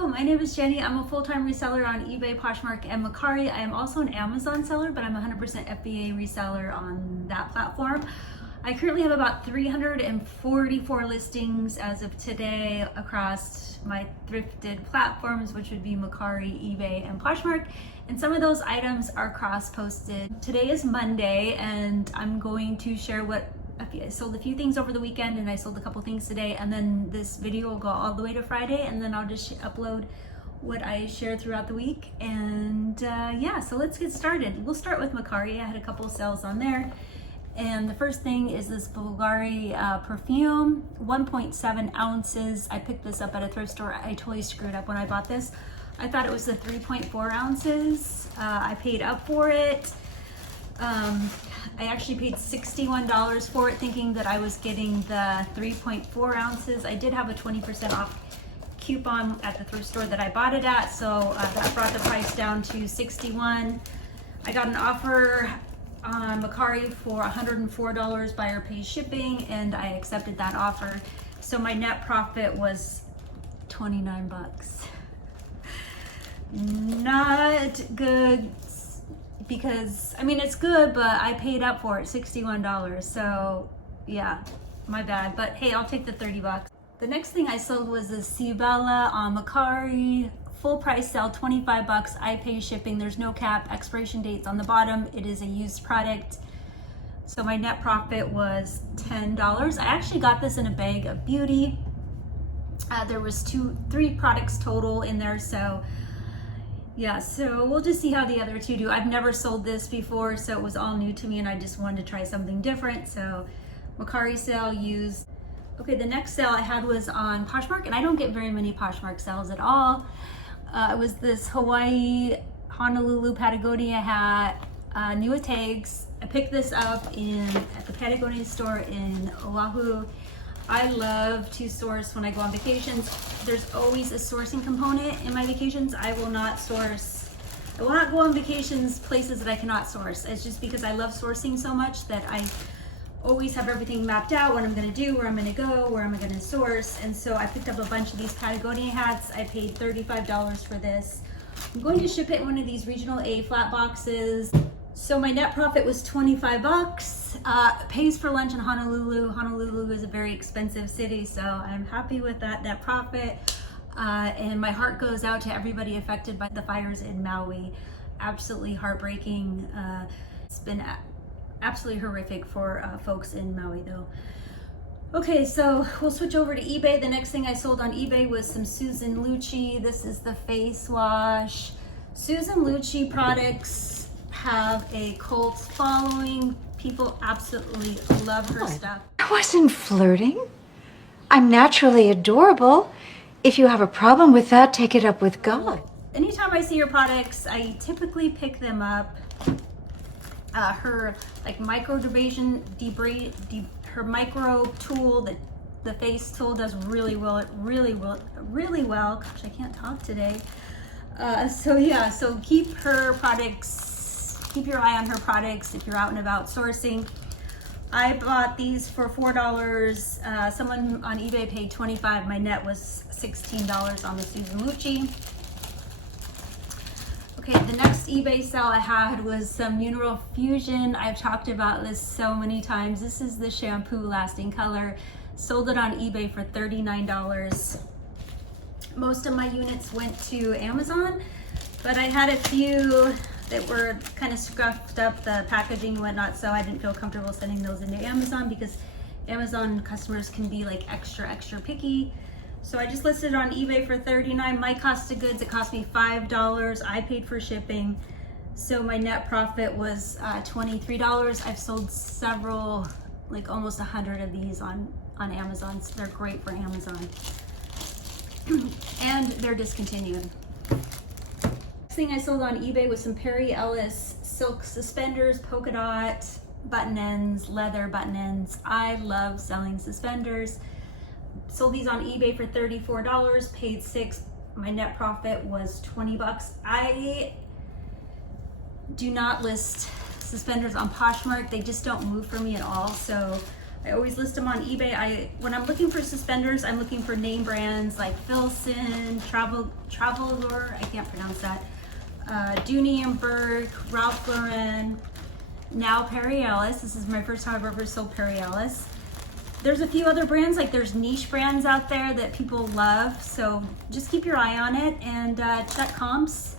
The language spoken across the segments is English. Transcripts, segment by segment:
Hello, my name is Jenny. I'm a full-time reseller on eBay, Poshmark, and Makari. I am also an Amazon seller, but I'm 100% FBA reseller on that platform. I currently have about 344 listings as of today across my thrifted platforms, which would be Makari, eBay, and Poshmark. And some of those items are cross-posted. Today is Monday, and I'm going to share I sold a few things over the weekend, and I sold a couple things today, and then this video will go all the way to Friday, and then I'll just upload what I shared throughout the week. And yeah, so let's get started. We'll start with Makari. I had a couple sales on there. And the first thing is this Bulgari perfume, 1.7 ounces. I picked this up at a thrift store. I totally screwed up when I bought this. I thought it was the 3.4 ounces. I paid up for it. I actually paid $61 for it, thinking that I was getting the 3.4 ounces. I did have a 20% off coupon at the thrift store that I bought it at, so that brought the price down to $61. I got an offer on Makari for $104 buyer pays shipping, and I accepted that offer. So my net profit was 29 bucks. Not good, because I mean it's good, but I paid up for it, $61. So yeah, my bad, but hey, I'll take the 30 bucks. The next thing I sold was the Cibella on Makari, full price sale, 25 bucks. I pay shipping. There's no cap, expiration dates on the bottom. It is a used product. So my net profit was $10. I actually got this in a bag of beauty. There was three products total in there, so yeah, so we'll just see how the other two do. I've never sold this before, so it was all new to me, and I just wanted to try something different. So Makari sale, used. Okay, the next sale I had was on Poshmark, and I don't get very many Poshmark sales at all. It was this Hawaii Honolulu Patagonia hat, new tags. I picked this up at the Patagonia store in Oahu. I love to source when I go on vacations. There's always a sourcing component in my vacations. I will not go on vacations places that I cannot source. It's just because I love sourcing so much that I always have everything mapped out, what I'm gonna do, where I'm gonna go, where I'm gonna source. And so I picked up a bunch of these Patagonia hats. I paid $35 for this. I'm going to ship it in one of these regional A flat boxes. So my net profit was 25 bucks. Pays for lunch in Honolulu. Honolulu is a very expensive city, so I'm happy with that net profit. And my heart goes out to everybody affected by the fires in Maui. Absolutely heartbreaking. It's been absolutely horrific for folks in Maui though. Okay, so we'll switch over to eBay. The next thing I sold on eBay was some Susan Lucci. This is the face wash. Susan Lucci products have a cult following. People absolutely love her stuff. I wasn't flirting. I'm naturally adorable. If you have a problem with that, take it up with God. Anytime I see her products, I typically pick them up. Her like microdermabrasion, her micro tool, the face tool does really well. Gosh, I can't talk today. So yeah, so keep your eye on her products if you're out and about sourcing. I bought these for $4. Someone on eBay paid $25. My net was $16 on the Susan Lucci. Okay, the next eBay sale I had was some Mineral Fusion. I've talked about this so many times. This is the shampoo lasting color. Sold it on eBay for $39. Most of my units went to Amazon, but I had a few that were kind of scuffed up, the packaging and whatnot, so I didn't feel comfortable sending those into Amazon because Amazon customers can be like extra picky. So I just listed it on eBay for $39. My cost of goods, it cost me $5. I paid for shipping. So my net profit was $23. I've sold several, like almost 100 of these on Amazon. So they're great for Amazon. And they're discontinued. Next thing I sold on eBay was some Perry Ellis silk suspenders, polka dot button ends, leather button ends. I love selling suspenders. Sold these on eBay for $34, paid $6. My net profit was 20 bucks. I do not list suspenders on Poshmark. They just don't move for me at all. So I always list them on eBay. When I'm looking for suspenders, I'm looking for name brands like Filson, Travelure, I can't pronounce that, Dooney and Burke, Ralph Lauren, now Perry Ellis. This is my first time I've ever sold Perry Ellis. There's a few other brands, like there's niche brands out there that people love, so just keep your eye on it and check comps.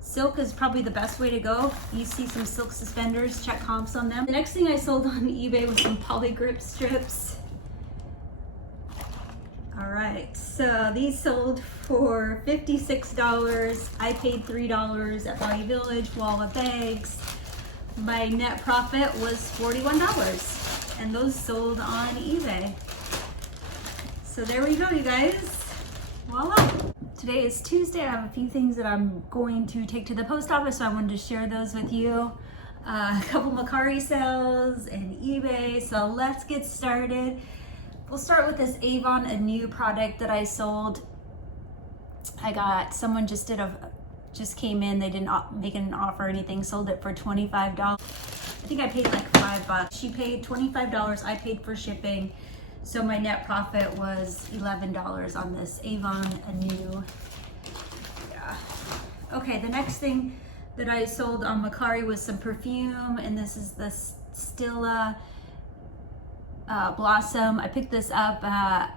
Silk is probably the best way to go. You see some silk suspenders, check comps on them. The next thing I sold on eBay was some poly grip strips. All right, so these sold for $56. I paid $3 at Value Village, Wall of Bags. My net profit was $41, and those sold on eBay. So there we go, you guys. Voila. Today is Tuesday. I have a few things that I'm going to take to the post office, so I wanted to share those with you. A couple Makari sales and eBay, so let's get started. We'll start with this Avon, a new product that I sold. Someone just came in, they didn't make an offer or anything, sold it for $25. I think I paid like $5. She paid $25, I paid for shipping. So my net profit was $11 on this Avon, a new, yeah. Okay, the next thing that I sold on Makari was some perfume, and this is the Stila Blossom. I picked this up at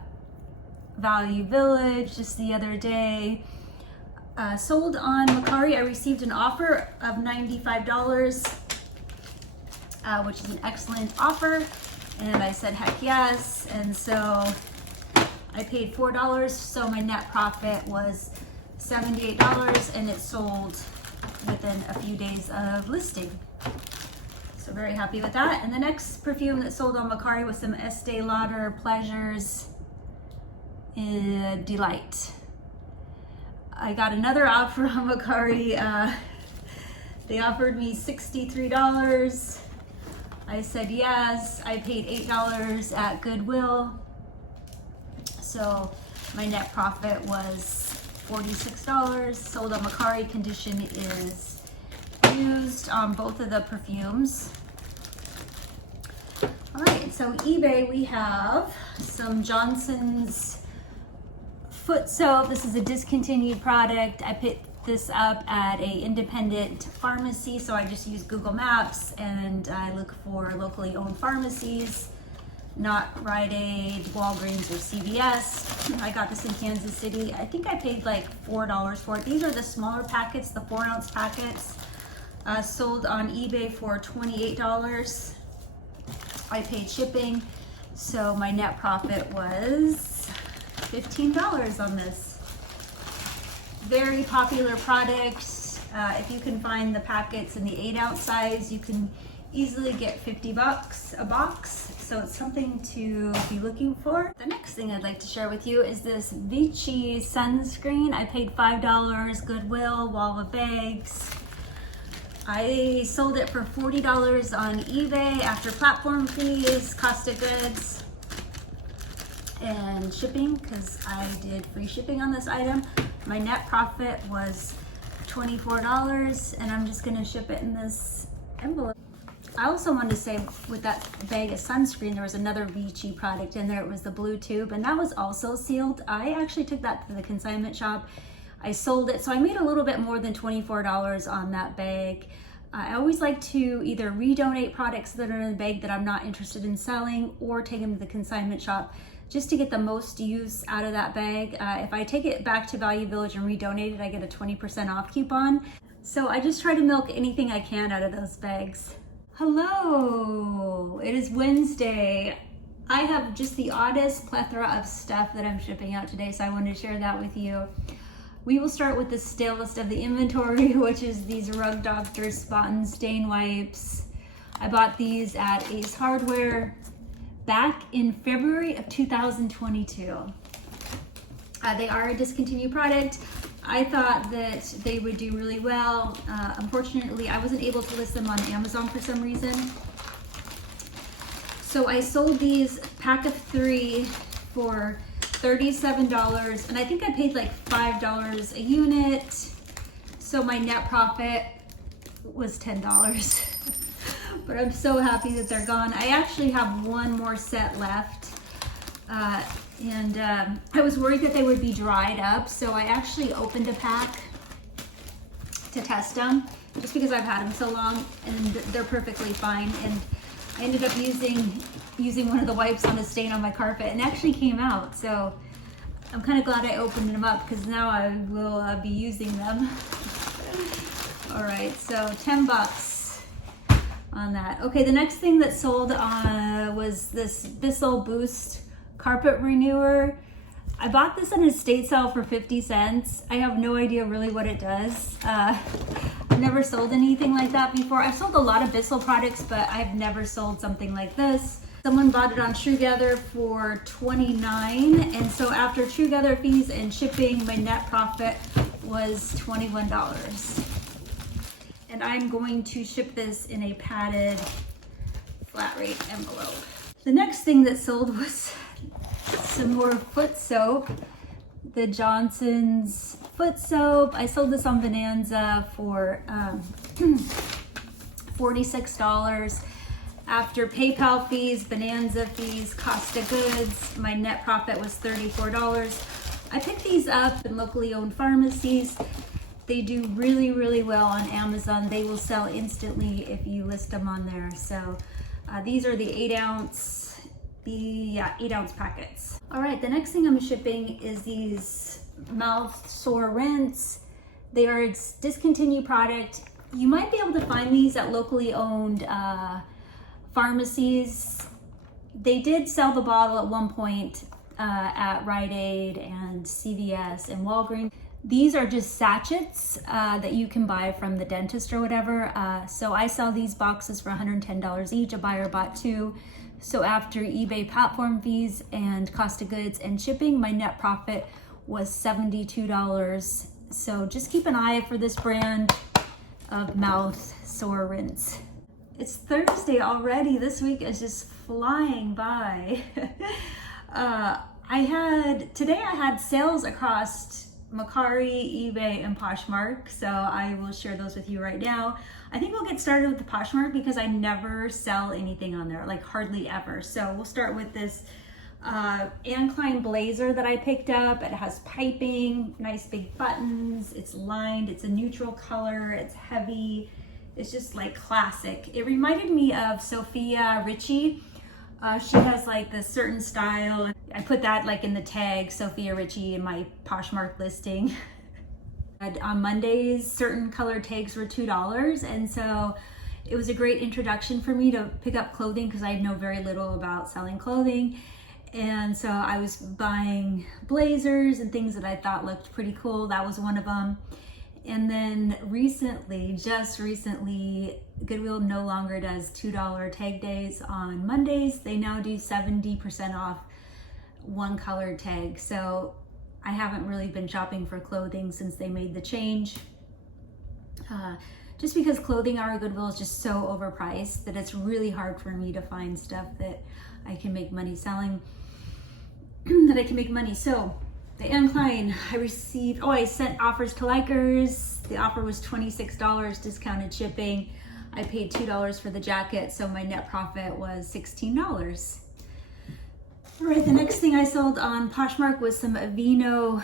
Value Village just the other day. Sold on Makari, I received an offer of $95, which is an excellent offer. And I said, heck yes. And so I paid $4. So my net profit was $78, and it sold within a few days of listing. So very happy with that. And the next perfume that sold on Makari was some Estee Lauder Pleasures Delight. I got another offer on Makari. They offered me $63. I said yes. I paid $8 at Goodwill. So my net profit was $46. Sold on Makari. Condition is used on both of the perfumes. All right, so eBay, we have some Johnson's foot soap. This is a discontinued product. I picked this up at a independent pharmacy, so I just use Google Maps and I look for locally owned pharmacies, not Rite Aid, Walgreens, or CVS. I got this in Kansas City. I think I paid like $4 for it. These are the smaller packets, the 4-ounce packets, sold on eBay for $28. I paid shipping, so my net profit was $15 on this. Very popular product. If you can find the packets in the 8-ounce size, you can easily get $50 a box. So it's something to be looking for. The next thing I'd like to share with you is this Vichy sunscreen. I paid $5, Goodwill, Wall of Bags. I sold it for $40 on eBay after platform fees, cost of goods, and shipping, because I did free shipping on this item. My net profit was $24, and I'm just gonna ship it in this envelope. I also wanted to say, with that bag of sunscreen, there was another Vichy product in there. It was the blue tube, and that was also sealed. I actually took that to the consignment shop. I sold it, so I made a little bit more than $24 on that bag. I always like to either redonate products that are in the bag that I'm not interested in selling, or take them to the consignment shop just to get the most use out of that bag. If I take it back to Value Village and redonate it, I get a 20% off coupon. So I just try to milk anything I can out of those bags. Hello, it is Wednesday. I have just the oddest plethora of stuff that I'm shipping out today, so I wanted to share that with you. We will start with the stalest of the inventory, which is these Rug Doctor Spot and Stain Wipes. I bought these at Ace Hardware back in February of 2022. They are a discontinued product. I thought that they would do really well. Unfortunately, I wasn't able to list them on Amazon for some reason. So I sold these pack of 3 for $37, and I think I paid like $5 a unit. So my net profit was $10. But I'm so happy that they're gone. I actually have one more set left. I was worried that they would be dried up, so I actually opened a pack to test them, just because I've had them so long, and they're perfectly fine. And I ended up using one of the wipes on a stain on my carpet, and it actually came out. So I'm kind of glad I opened them up, because now I will be using them. All right, so 10 bucks on that. Okay, the next thing that sold was this Bissell Boost carpet renewer. I bought this on a estate sale for 50 cents. I have no idea really what it does. I've never sold anything like that before. I've sold a lot of Bissell products, but I've never sold something like this. Someone bought it on TrueGather for $29, and so after TrueGather fees and shipping, my net profit was $21. And I'm going to ship this in a padded flat rate envelope. The next thing that sold was some more foot soap, the Johnson's foot soap. I sold this on Bonanza for $46. After PayPal fees, Bonanza fees, cost of goods, my net profit was $34. I picked these up in locally owned pharmacies. They do really, really well on Amazon. They will sell instantly if you list them on there. So these are the 8-ounce, 8-ounce packets. All right, the next thing I'm shipping is these mouth sore rinse. They are a discontinued product. You might be able to find these at locally owned pharmacies. They did sell the bottle at one point at Rite Aid and CVS and Walgreens. These are just sachets that you can buy from the dentist or whatever. So I sell these boxes for $110 each. A buyer bought 2. So after eBay platform fees and cost of goods and shipping, my net profit was $72. So just keep an eye for this brand of mouth sore rinse. It's Thursday already. This week is just flying by. Today I had sales across Makari, eBay, and Poshmark, so I will share those with you right now. I think we'll get started with the Poshmark because I never sell anything on there, like hardly ever. So we'll start with this Anne Klein blazer that I picked up. It has piping, nice big buttons, it's lined, it's a neutral color, it's heavy, it's just like classic. It reminded me of Sophia Richie. She has like this certain style. I put that like in the tag, Sophia Richie, in my Poshmark listing. And on Mondays, certain color tags were $2. And so it was a great introduction for me to pick up clothing because I know very little about selling clothing. And so I was buying blazers and things that I thought looked pretty cool. That was one of them. And then just recently, Goodwill no longer does $2 tag days on Mondays. They now do 70% off one color tag. So I haven't really been shopping for clothing since they made the change. Just because clothing at Goodwill is just so overpriced that it's really hard for me to find stuff that I can make money selling, So the Anne Klein, I sent offers to likers. The offer was $26, discounted shipping. I paid $2 for the jacket, so my net profit was $16. All right, the next thing I sold on Poshmark was some Aveeno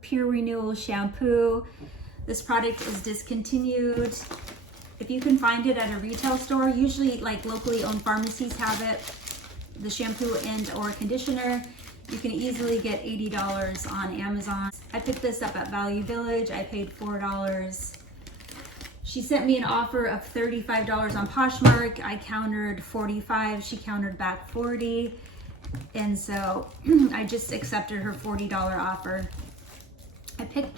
Pure Renewal shampoo. This product is discontinued. If you can find it at a retail store, usually like locally owned pharmacies have it, the shampoo and or conditioner. You can easily get $80 on Amazon. I picked this up at Value Village. I paid $4. She sent me an offer of $35 on Poshmark. I countered 45. She countered back 40. And so I just accepted her $40 offer. I picked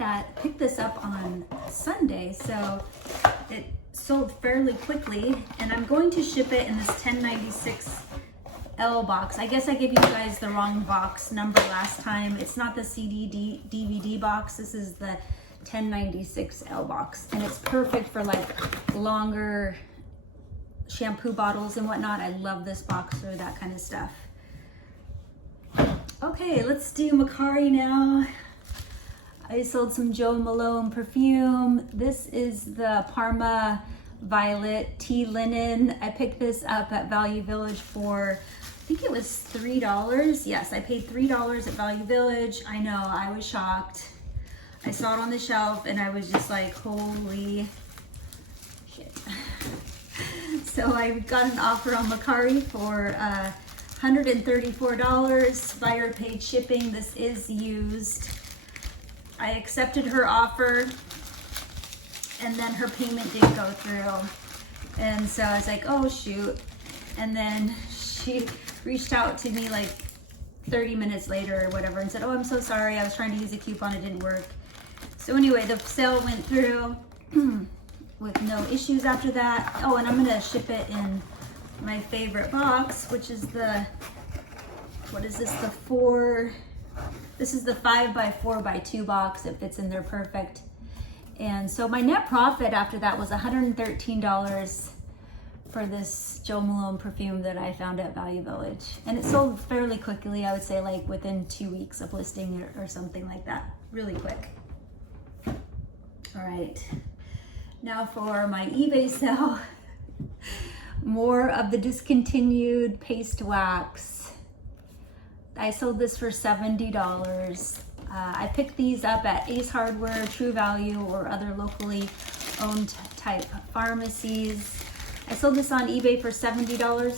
this up on Sunday, so it sold fairly quickly, and I'm going to ship it in this 1096L box. I guess I gave you guys the wrong box number last time. It's not the CD DVD box. This is the 1096L box, and it's perfect for like longer shampoo bottles and whatnot. I love this box for that kind of stuff. Okay, let's do Makari now. I sold some Joe Malone perfume. This is the Parma violet tea linen. I picked this up at Value Village for, I think it was $3. Yes, I paid $3 at Value Village. I know, I was shocked. I saw it on the shelf and I was just like, holy shit. So I got an offer on Makari for $134. Buyer paid shipping. This is used. I accepted her offer and then her payment didn't go through. And so I was like, oh shoot. And then she reached out to me like 30 minutes later or whatever and said, oh, I'm so sorry. I was trying to use a coupon. It didn't work. So anyway, the sale went through with no issues after that. Oh, and I'm gonna ship it in my favorite box, which is the, what is this? This is the 5x4x2 box. It fits in there perfect. And so my net profit after that was $113 for this Jo Malone perfume that I found at Value Village. And it sold fairly quickly, I would say like within 2 weeks of listing or something like that. Really quick. All right, now for my eBay sale. More of the discontinued paste wax. I sold this for $70. I picked these up at Ace Hardware, True Value, or other locally owned type pharmacies. I sold this on eBay for $70.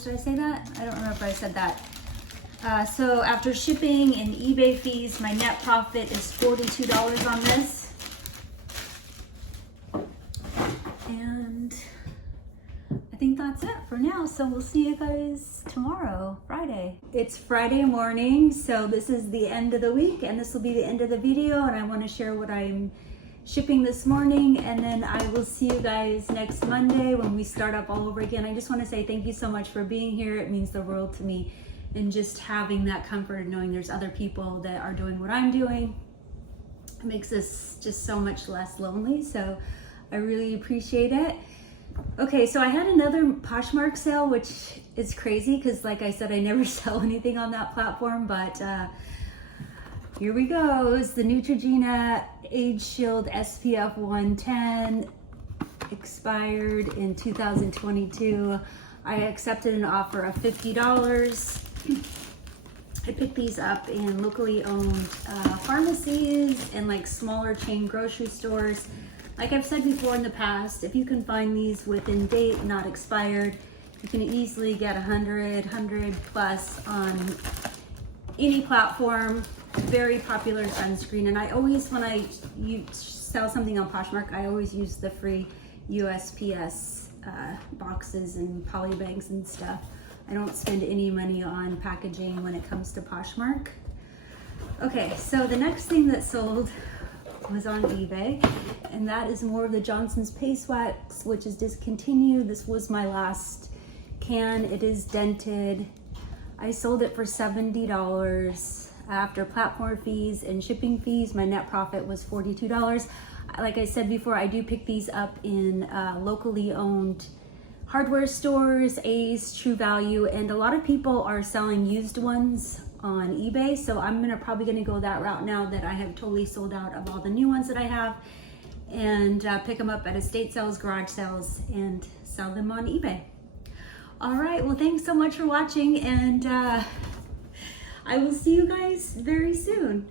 Did I say that? I don't remember if I said that. So after shipping and eBay fees, my net profit is $42 on this. And I think that's it for now. So we'll see you guys tomorrow, Friday. It's Friday morning, so this is the end of the week and this will be the end of the video, and I want to share what I'm shipping this morning, and then I will see you guys next Monday when we start up all over again. I just want to say thank you so much for being here. It means the world to me, and just having that comfort of knowing there's other people that are doing what I'm doing makes us just so much less lonely. So I really appreciate it. Okay, so I had another Poshmark sale, which is crazy because like I said, I never sell anything on that platform, but here we go. It's the Neutrogena Age Shield SPF 110, expired in 2022. I accepted an offer of $50. I picked these up in locally owned pharmacies and like smaller chain grocery stores. Like I've said before in the past, if you can find these within date, not expired, you can easily get 100 plus on any platform. Very popular sunscreen. And I always, when I sell something on Poshmark, I always use the free USPS boxes and poly bags and stuff. I don't spend any money on packaging when it comes to Poshmark. Okay, so the next thing that sold was on eBay, and that is more of the Johnson's Paste Wax, which is discontinued. This was my last can. It is dented. I sold it for $70. After platform fees and shipping fees, my net profit was $42. Like I said before, I do pick these up in locally owned hardware stores, Ace, True Value, and a lot of people are selling used ones on eBay, so I'm probably gonna go that route now that I have totally sold out of all the new ones that I have, and pick them up at estate sales, garage sales, and sell them on eBay. All right, well, thanks so much for watching, and I will see you guys very soon.